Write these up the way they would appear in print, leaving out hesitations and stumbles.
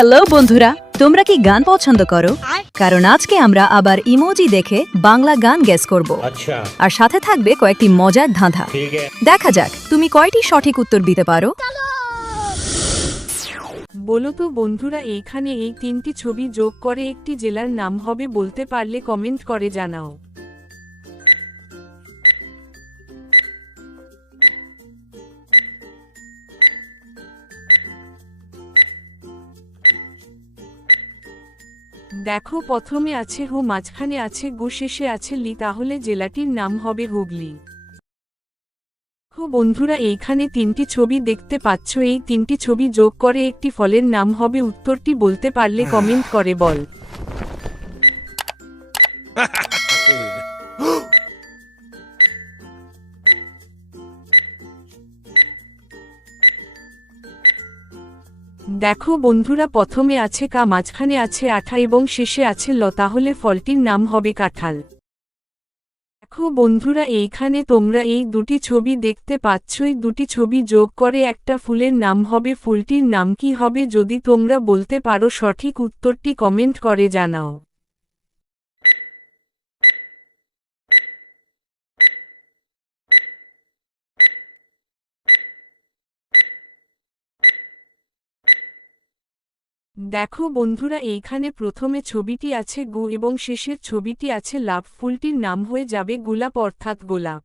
Hello বন্ধুরা, তোমরা কি গান পছন্দ করো? কারণ আজকে আমরা আবার ইমোজি দেখে বাংলা গান গেস করব। अच्छा আর সাথে থাকবে কয়েকটি মজার ধাঁধা। ठीक है। দেখা যাক তুমি কয়টি সঠিক উত্তর দিতে পারো। বলো তো বন্ধুরা, এইখানে এই তিনটি ছবি যোগ করে একটি জেলার নাম হবে, বলতে পারলে কমেন্ট করে জানাও। দেখো, প্রথমে আছে হু, মাঝখানে আছে গু, শেষে আছে লি, তাহলে জেলাটির নাম হবে হুগলি। বন্ধুরা, এইখানে তিনটি ছবি দেখতে পাচ্ছ, এই তিনটি ছবি যোগ করে একটি ফলের নাম হবে, উত্তরটি বলতে পারলে কমেন্ট করে বল। দেখো বন্ধুরা, প্রথমে আছে কা, মাঝখানে আছে আঠা এবং শেষে আছে ল, তাহলে ফলটির নাম হবে কাঁঠাল। দেখো বন্ধুরা, এইখানে তোমরা এই দুটি ছবি দেখতে পাচ্ছ, এই দুটি ছবি যোগ করে একটা ফুলের নাম হবে, ফুলটির নাম কি হবে? যদি তোমরা বলতে পারো সঠিক উত্তরটি কমেন্ট করে জানাও। দেখো বন্ধুরা, এইখানে প্রথমে ছবিটি আছে গু এবং শেষের ছবিটি আছে লাভ, ফুলটির নাম হয়ে যাবে গোলাপ অর্থাৎ গোলাপ।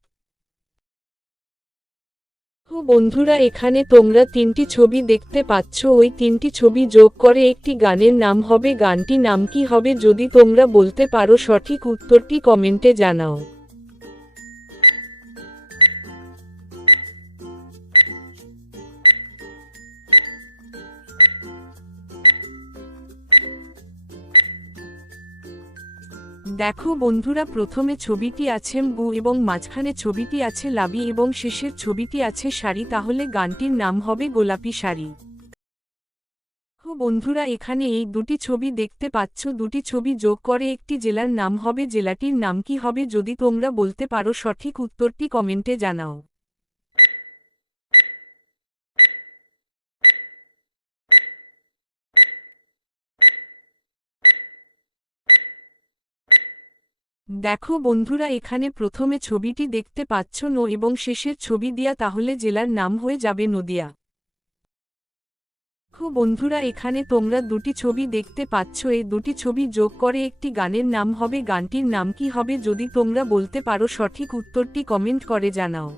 বন্ধুরা, এখানে তোমরা তিনটি ছবি দেখতে পাচ্ছ, ওই তিনটি ছবি যোগ করে একটি গানের নাম হবে, গানটি নাম কি হবে? যদি তোমরা বলতে পারো সঠিক উত্তরটি কমেন্টে জানাও। দেখো বন্ধুরা, প্রথমে ছবিটি আছে গু এবং মাঝখানে ছবিটি আছে লাবি এবং শেষের ছবিটি আছে শাড়ি, তাহলে গানটির নাম হবে গোলাপি শাড়ি। বন্ধুরা, এখানে এই দুটি ছবি দেখতে পাচ্ছ, দুটি ছবি যোগ করে একটি জেলার নাম হবে, জেলাটির নাম কি হবে? যদি তোমরা বলতে পারো সঠিক উত্তরটি কমেন্টে জানাও। দেখো বন্ধুরা, এখানে প্রথমে ছবিটি দেখতে পাচ্ছ নো এবং শেষের ছবি দিয়া, তাহলে জেলার নাম হয়ে যাবে নদিয়া। বন্ধুরা, এখানে তোমরা দুটি ছবি দেখতে পাচ্ছ, এই দুটি ছবি যোগ করে একটি গানের নাম হবে, গানটির নাম কি হবে? যদি তোমরা বলতে পারো সঠিক উত্তরটি কমেন্ট করে জানাও।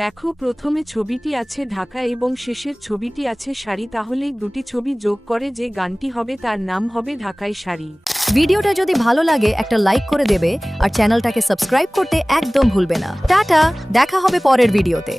দেখো, প্রথমে ছবিটি আছে ঢাকা এবং শেষের ছবিটি আছে শাড়ি, তাহলেই দুটি ছবি যোগ করে যে গানটি হবে তার নাম হবে ঢাকাই শাড়ি। ভিডিওটা যদি ভালো লাগে একটা লাইক করে দেবে আর চ্যানেলটাকে সাবস্ক্রাইব করতে একদম ভুলবে না। টাটা, দেখা হবে পরের ভিডিওতে।